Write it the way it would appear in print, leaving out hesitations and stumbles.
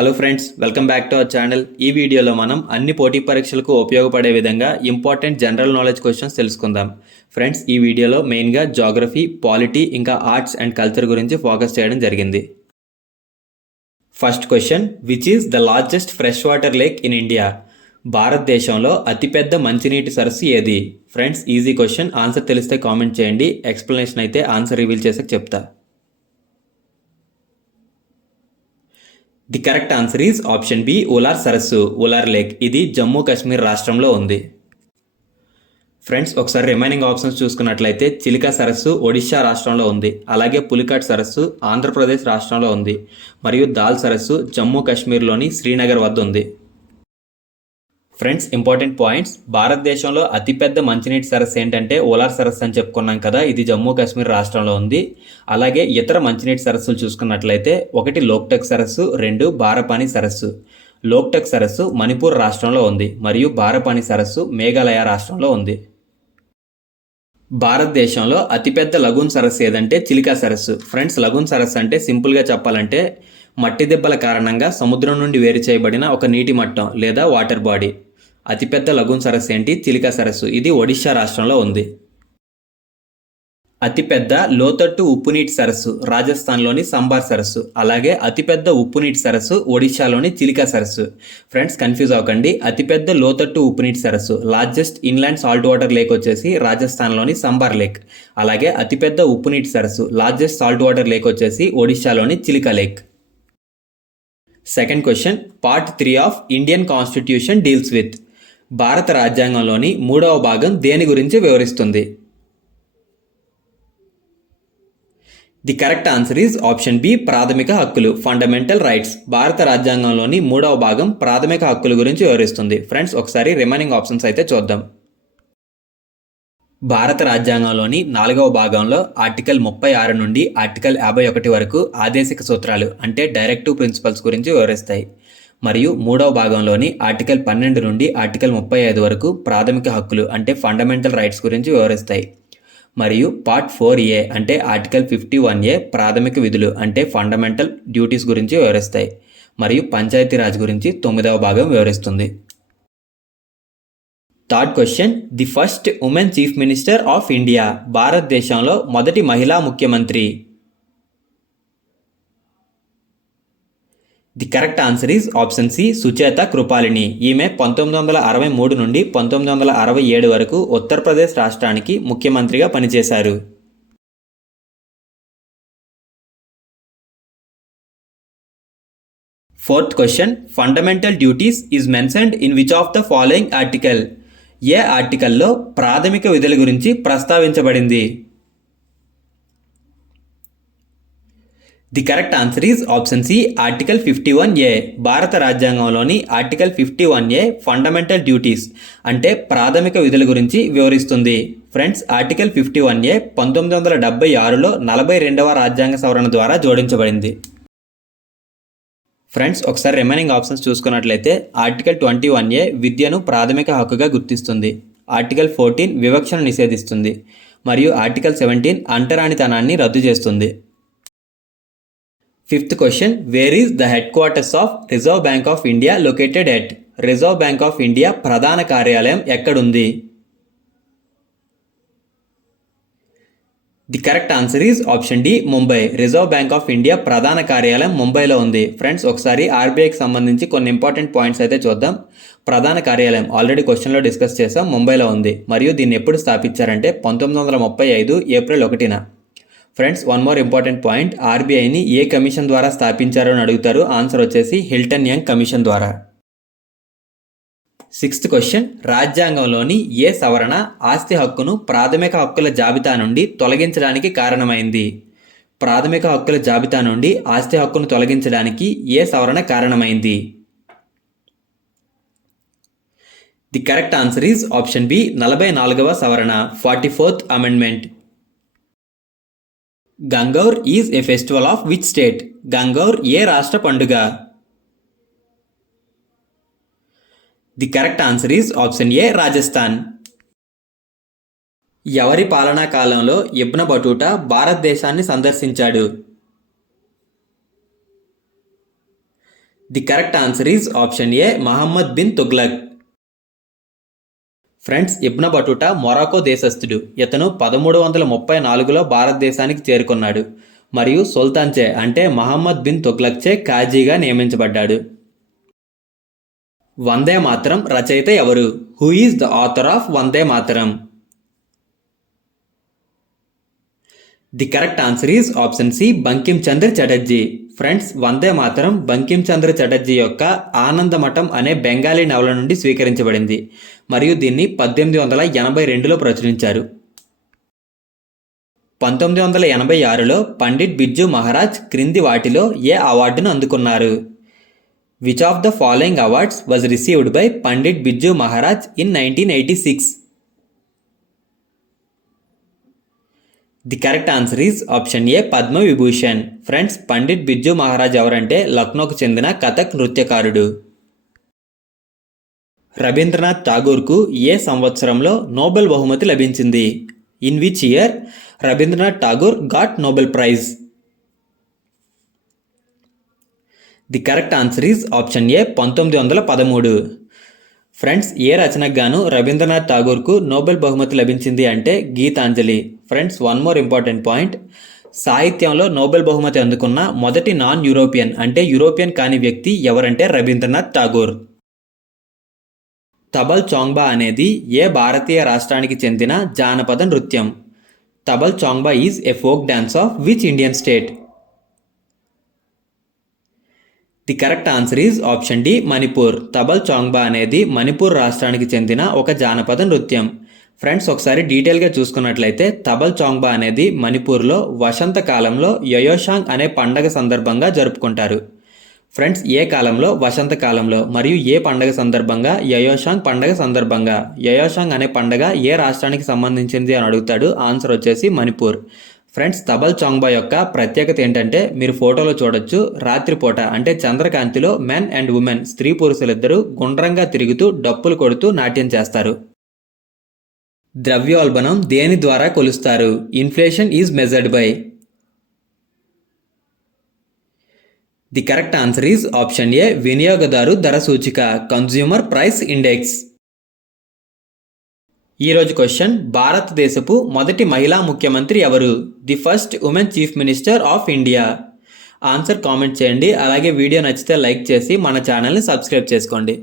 Hello friends, welcome back to our channel. ఈ వీడియోలో మనం అన్ని పోటీ పరీక్షలకు ఉపయోగపడే విధంగా ఇంపార్టెంట్ జనరల్ నాలెడ్జ్ క్వశ్చన్స్ తెలుసుకుందాం. ఫ్రెండ్స్, ఈ వీడియోలో మెయిన్గా జాగ్రఫీ, పాలిటీ ఇంకా ఆర్ట్స్ అండ్ కల్చర్ గురించి ఫోకస్ చేయడం జరిగింది. First question, which is the largest fresh water lake in India? భారతదేశంలో అతిపెద్ద మంచినీటి సరస్సు ఏది? Friends, easy question. ఆన్సర్ తెలిస్తే కామెంట్ చేయండి. ఎక్స్ప్లెనేషన్ అయితే ఆన్సర్ రివీల్ చేసాక చెప్తా. The correct answer is option B, Wular సరస్సు, ఉలార్ లేక్. ఇది జమ్మూ కాశ్మీర్ రాష్ట్రంలో ఉంది. ఫ్రెండ్స్, ఒకసారి రిమైనింగ్ ఆప్షన్స్ చూసుకున్నట్లయితే చిలికా సరస్సు ఒడిశా రాష్ట్రంలో ఉంది, అలాగే పులికాట్ సరస్సు ఆంధ్రప్రదేశ్ రాష్ట్రంలో ఉంది, మరియు దాల్ సరస్సు జమ్మూ కాశ్మీర్లోని శ్రీనగర్ వద్ద ఉంది. Friends, important points. భారతదేశంలో అతిపెద్ద మంచినీటి సరస్సు ఏంటంటే ఉలార్ సరస్సు అని చెప్పుకున్నాం కదా, ఇది జమ్మూ కాశ్మీర్ రాష్ట్రంలో ఉంది. అలాగే ఇతర మంచినీటి సరస్సులు చూసుకున్నట్లయితే 1 లోక్టక్ సరస్సు, 2 బారపాని సరస్సు. లోక్టక్ సరస్సు మణిపూర్ రాష్ట్రంలో ఉంది మరియు బారపాని సరస్సు మేఘాలయ రాష్ట్రంలో ఉంది. భారతదేశంలో అతిపెద్ద లగూన్ సరస్సు ఏదంటే చిలికా సరస్సు. ఫ్రెండ్స్, లగూన్ సరస్సు అంటే సింపుల్గా చెప్పాలంటే మట్టి దెబ్బల కారణంగా సముద్రం నుండి వేరు చేయబడిన ఒక నీటి మట్టం లేదా వాటర్ బాడీ. అతిపెద్ద లగూన్ సరస్సు ఏంటి? చిలికా సరస్సు. ఇది ఒడిశా రాష్ట్రంలో ఉంది. అతిపెద్ద లోతట్టు ఉప్పునీటి సరస్సు రాజస్థాన్లోని సంబార్ సరస్సు. అలాగే అతిపెద్ద ఉప్పునీటి సరస్సు ఒడిశాలోని చిలికా సరస్సు. ఫ్రెండ్స్, కన్ఫ్యూజ్ అవ్వకండి. అతిపెద్ద లోతట్టు ఉప్పునీటి సరస్సు largest inland salt water lake వచ్చేసి రాజస్థాన్లోని సంబార్ లేక్. అలాగే అతిపెద్ద ఉప్పునీటి సరస్సు లార్జెస్ట్ సాల్ట్ వాటర్ లేక్ వచ్చేసి ఒడిశాలోని Chilika lake. Second question, part 3 of Indian constitution deals with? భారత రాజ్యాంగంలోని 3వ భాగం దేని గురించి వివరిస్తుంది? The correct answer is option B, ప్రాథమిక హక్కులు, ఫండమెంటల్ రైట్స్. భారత రాజ్యాంగంలోని 3వ భాగం ప్రాథమిక హక్కుల గురించి వివరిస్తుంది. ఫ్రెండ్స్, ఒకసారి రిమైనింగ్ ఆప్షన్స్ అయితే చూద్దాం. భారత రాజ్యాంగంలోని 4వ భాగంలో ఆర్టికల్ 36 నుండి ఆర్టికల్ 51 వరకు ఆదేశిక సూత్రాలు అంటే డైరెక్టివ్ ప్రిన్సిపల్స్ గురించి వివరిస్తాయి. మరియు 3వ భాగంలోని ఆర్టికల్ 12 నుండి ఆర్టికల్ 35 వరకు ప్రాథమిక హక్కులు అంటే ఫండమెంటల్ రైట్స్ గురించి వివరిస్తాయి. మరియు పార్ట్ 4A అంటే ఆర్టికల్ 51A ప్రాథమిక విధులు అంటే ఫండమెంటల్ డ్యూటీస్ గురించి వివరిస్తాయి. మరియు పంచాయతీరాజ్ గురించి 9వ భాగం వివరిస్తుంది. Third question, the first women chief minister of India? భారతదేశంలో మొదటి మహిళా ముఖ్యమంత్రి? The correct answer is option C, Sucheta Kripalani. ఈమె 1963 నుండి 1967 వరకు ఉత్తరప్రదేశ్ రాష్ట్రానికి ముఖ్యమంత్రిగా పనిచేశారు. Fourth question, fundamental duties is mentioned in which of the following article? ఏ ఆర్టికల్లో ప్రాథమిక విధుల గురించి ప్రస్తావించబడింది? The correct answer is option C, article 51A. భారత రాజ్యాంగంలోని ఆర్టికల్ 51A ఫండమెంటల్ డ్యూటీస్ అంటే ప్రాథమిక విధుల గురించి వివరిస్తుంది. ఫ్రెండ్స్, ఆర్టికల్ 51A 1976లో 42వ రాజ్యాంగ సవరణ ద్వారా జోడించబడింది. ఫ్రెండ్స్, ఒకసారి రిమైనింగ్ ఆప్షన్స్ చూసుకున్నట్లయితే ఆర్టికల్ 21A విద్యను ప్రాథమిక హక్కుగా గుర్తిస్తుంది. ఆర్టికల్ 14 వివక్షను నిషేధిస్తుంది. మరియు ఆర్టికల్ 17 అంటరానితనాన్ని రద్దు చేస్తుంది. Fifth question, where is the headquarters of Reserve Bank of India located at? Reserve Bank of India ప్రధాన కార్యాలయం ఎక్కడుంది? The correct answer is option D, Mumbai. Reserve Bank of India ప్రధాన కార్యాలయం ముంబైలో ఉంది. ఫ్రెండ్స్, ఒకసారి ఆర్బీఐకి సంబంధించి కొన్ని ఇంపార్టెంట్ పాయింట్స్ అయితే చూద్దాం. ప్రధాన కార్యాలయం ఆల్రెడీ క్వశ్చన్లో డిస్కస్ చేసాం, ముంబైలో ఉంది. మరియు దీన్ని ఎప్పుడు స్థాపించారంటే 1935 ఏప్రిల్ 1న. Friends, one more important point, ఆర్బీఐని ఏ కమిషన్ ద్వారా స్థాపించారో అని అడుగుతారు. ఆన్సర్ వచ్చేసి హిల్టన్ యంగ్ కమిషన్ ద్వారా. సిక్స్త్ క్వశ్చన్, రాజ్యాంగంలోని ఏ సవరణ ఆస్తి హక్కును ప్రాథమిక హక్కుల జాబితా నుండి తొలగించడానికి కారణమైంది? ప్రాథమిక హక్కుల జాబితా నుండి ఆస్తి హక్కును తొలగించడానికి ఏ సవరణ కారణమైంది? The correct answer is option B, 44వ సవరణ, 44th amendment. Gangaur is a festival of which state? Gangaur ఏ రాష్ట్ర పండుగ? The correct answer is option A, Rajasthan. ఎవరి పాలనా కాలంలో ఇబ్న్ బటూటా భారతదేశాన్ని సందర్శించాడు? The correct answer is option A Muhammad bin Tughlaq. Friends, Ibn Battuta Morocco దేశస్థుడు. ఇతను 1334లో భారతదేశానికి చేరుకున్నాడు మరియు సుల్తాన్చే అంటే మహమ్మద్ బిన్ తుగ్లక్చే కాజీగా నియమించబడ్డాడు. వందే మాతరం రచయిత ఎవరు? Who is the author of Vande Mataram? The correct answer is option C Bankim Chandra Chatterjee. Friends, Vande Mataram Bankim Chandra Chatterjee యొక్క ఆనందమఠం అనే బెంగాలీ నవల నుండి స్వీకరించబడింది మరియు దీన్ని 1882లో ప్రచురించారు. 1986లో పండిట్ బిర్జూ మహారాజ్ క్రింది వాటిలో ఏ అవార్డును అందుకున్నారు? Which of the following awards was received by Pandit Birju Maharaj in 1986? The correct answer is option A Padma Vibhushan. Friends, Pandit Birju Maharaj ఎవరంటే లక్నోకు చెందిన కథక్ నృత్యకారుడు. రవీంద్రనాథ్ ఠాగూర్కు ఏ సంవత్సరంలో నోబెల్ బహుమతి లభించింది? In which year Rabindranath Tagore got Nobel prize? The correct answer is option A 1913. Friends, ఏ రచనకు గాను రవీంద్రనాథ్ ఠాగూర్కు నోబెల్ బహుమతి లభించింది అంటే Gitanjali. Friends, one more important point, సాహిత్యంలో నోబెల్ బహుమతి అందుకున్న మొదటి నాన్ యూరోపియన్ అంటే యూరోపియన్ కాని వ్యక్తి ఎవరంటే రవీంద్రనాథ్ ఠాగూర్. తబల్ చౌంగ్బా అనేది ఏ భారతీయ రాష్ట్రానికి చెందిన జానపద నృత్యం? Thabal Chongba is a folk dance of which Indian state? The correct answer is option D Manipur. Thabal Chongba అనేది మణిపూర్ రాష్ట్రానికి చెందిన ఒక జానపద నృత్యం. ఫ్రెండ్స్, ఒకసారి డీటెయిల్గా చూసుకున్నట్లయితే తబల్ చౌంగ్బా అనేది మణిపూర్లో వసంత కాలంలో యయోషాంగ్ అనే పండగ సందర్భంగా జరుపుకుంటారు. ఫ్రెండ్స్, ఏ కాలంలో? వసంత కాలంలో. మరియు ఏ పండగ సందర్భంగా? యయోషాంగ్ పండగ సందర్భంగా. యయోషాంగ్ అనే పండగ ఏ రాష్ట్రానికి సంబంధించింది అని అడుగుతాడు. ఆన్సర్ వచ్చేసి మణిపూర్. ఫ్రెండ్స్, తబల్ చౌంగ్బా యొక్క ప్రత్యేకత ఏంటంటే మీరు ఫోటోలో చూడొచ్చు, రాత్రిపూట అంటే చంద్రకాంతిలో మెన్ అండ్ ఉమెన్ స్త్రీ పురుషులిద్దరూ గుండ్రంగా తిరుగుతూ డప్పులు కొడుతూ నాట్యం చేస్తారు. ద్రవ్యోల్బణం దేని ద్వారా కొలుస్తారు? Inflation is measured by? The correct answer is option ఏ వినియోగదారు ధర సూచిక, కన్జ్యూమర్ ప్రైస్ ఇండెక్స్. ఈరోజు క్వశ్చన్, భారతదేశపు మొదటి మహిళా ముఖ్యమంత్రి ఎవరు? The first women chief minister of India. Answer comment చేయండి. అలాగే వీడియో నచ్చితే లైక్ చేసి మన ఛానల్ని సబ్స్క్రైబ్ చేసుకోండి.